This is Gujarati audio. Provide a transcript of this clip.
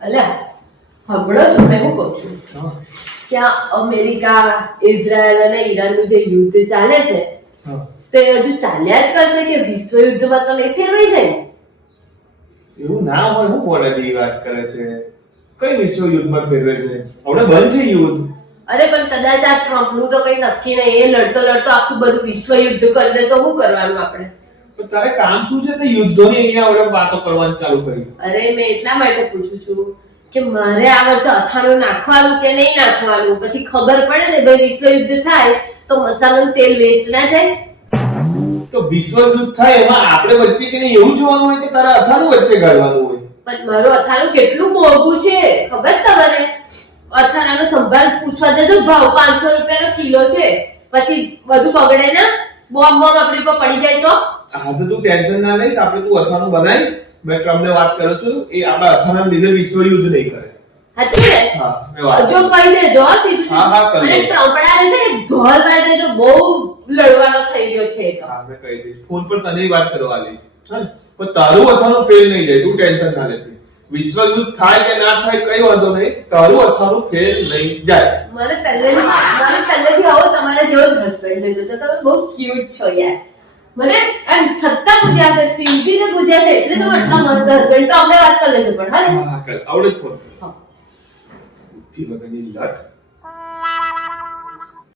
અલ્યા હબળો છો મેં હું કહું છું કે અમેરિકા ઇઝરાયલ અને ઈરાનનું જે યુદ્ધ ચાલે છે તો એ હજુ ચાલ્યા જ કરશે કે વિશ્વ યુદ્ધમાં તો નહીં ફેરવાઈ જાય? એવું ના હોય, હું બોલાડી વાત કરે છે? કઈ વિશ્વ યુદ્ધમાં ફેરવે છે? હવે બંધ છે યુદ્ધ. અરે પણ કદાચ આ ટ્રમ્પનું તો કઈ નક્કી નહીં, એ લડતો લડતો આખું બધું વિશ્વ યુદ્ધ કરી દે તો શું કરવાનું આપણે? પણ તારે કામ શું છે તે યુદ્ધોની અહીંયા હવે વાતો કરવાની ચાલુ કરી? અરે મેં એટલા માટે પૂછું છું કે મારે આ વર્ષે અથાણું નાખવાનું કે નહીં નાખવાનું, પછી ખબર પડે ને ભાઈ વિશ્વ યુદ્ધ થાય તો મસાલાનું તેલ વેસ્ટ ના જાય. તો વિશ્વ યુદ્ધ થાય એમાં આપણે વચ્ચે કે નહીં એવું જોવાનું હોય કે તારા અથાણું વચ્ચે ગાળવાનું હોય? પણ મારું અથાણું કેટલું મોંઘું છે ખબર તમને? અથાણાનો સંભાર પૂછવા જજો, ભાવ 500 રૂપિયાનો કિલો છે. પછી બધું બગડે ના, બોમ્બ આપણી પર પડી જાય તો? હા તો તું ટેન્શન ના લઈશ, આપણે તું અથાણું બનાવી. મેં તમને વાત કરું છું એ આપણા અથાણાના લીધે વિશ્વ યુદ્ધ નહીં કરે. હાચું ને? હા મેં વાત જો કહી દેજો સીધું સીધું. અને ટ્રમ્પડાને છે ને ધોલ મારી દેજો, બહુ લડવાનો થઈ ગયો છે તો. હા મેં કહી દઈશ, ફોન પર તને વાત કરવા લઈશ. હા પણ તારું અથાણું ફેલ નહીં જાય, તું ટેન્શન ના લેતી. વિશ્વ યુદ્ધ થાય કે ના થાય કઈ વાંધો નહીં, તારું અથાણું ફેલ નહીં જાય. મને પહેલેથી આવો તમારા જેવો જ હસબન્ડ જોઈતો તો. તમે બહુ ક્યુટ છો યાર. મને એમ છત્તા પૂજ્યા છે, સિંજીને પૂજ્યા છે એટલે તો આટલા મસ્ત હસબન્ડ. તો અમને વાત કરી લેજો પણ. હા હા કર આવડે ફોન. હા બુદ્ધિ વગરની લટ.